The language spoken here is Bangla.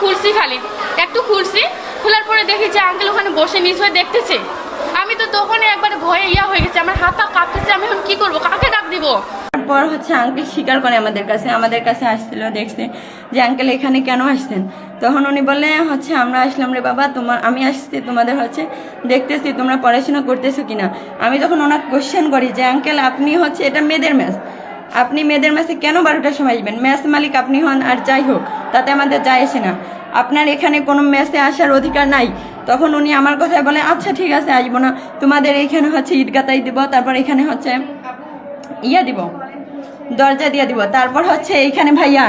খুলছি, খালি একটু খুলছি, খোলার পরে দেখি যে আঙ্কেল ওখানে বসে নিজ হয়ে দেখতেছে। আমি তো তখনই একবারে ভয়ে হয়ে গেছে, আমার হাত পা কাঁপতেছে, আমি এখন কি করবো, কাকে ডাক দিব। তারপর আঙ্কেল স্বীকার করে আমাদের কাছে আসছিল, দেখছে যে আঙ্কেল এখানে কেন আসছেন। তখন উনি বলে আমরা আসলাম রে বাবা, আমি আসছি তোমাদের দেখতেছি তোমরা পড়াশোনা করতেছো কিনা। আমি তখন ওনাকে কোশ্চেন করি যে আঙ্কেল আপনি এটা মেয়েদের ম্যাচ, আপনি মেয়েদের ম্যাচে কেন 12টার সময় আসবেন? ম্যাচ মালিক আপনি হন আর যাই হোক, তাতে আমাদের যায় আসে না, আপনার এখানে কোনো ম্যাচে আসার অধিকার নাই। তখন উনি আমার কথায় বলে আচ্ছা ঠিক আছে আসবো না, তোমাদের এইখানে ইটগাতাই দিব, তারপর এখানে ইয়া দিব, দরজা দিয়ে দিব, তারপর এইখানে ভাইয়া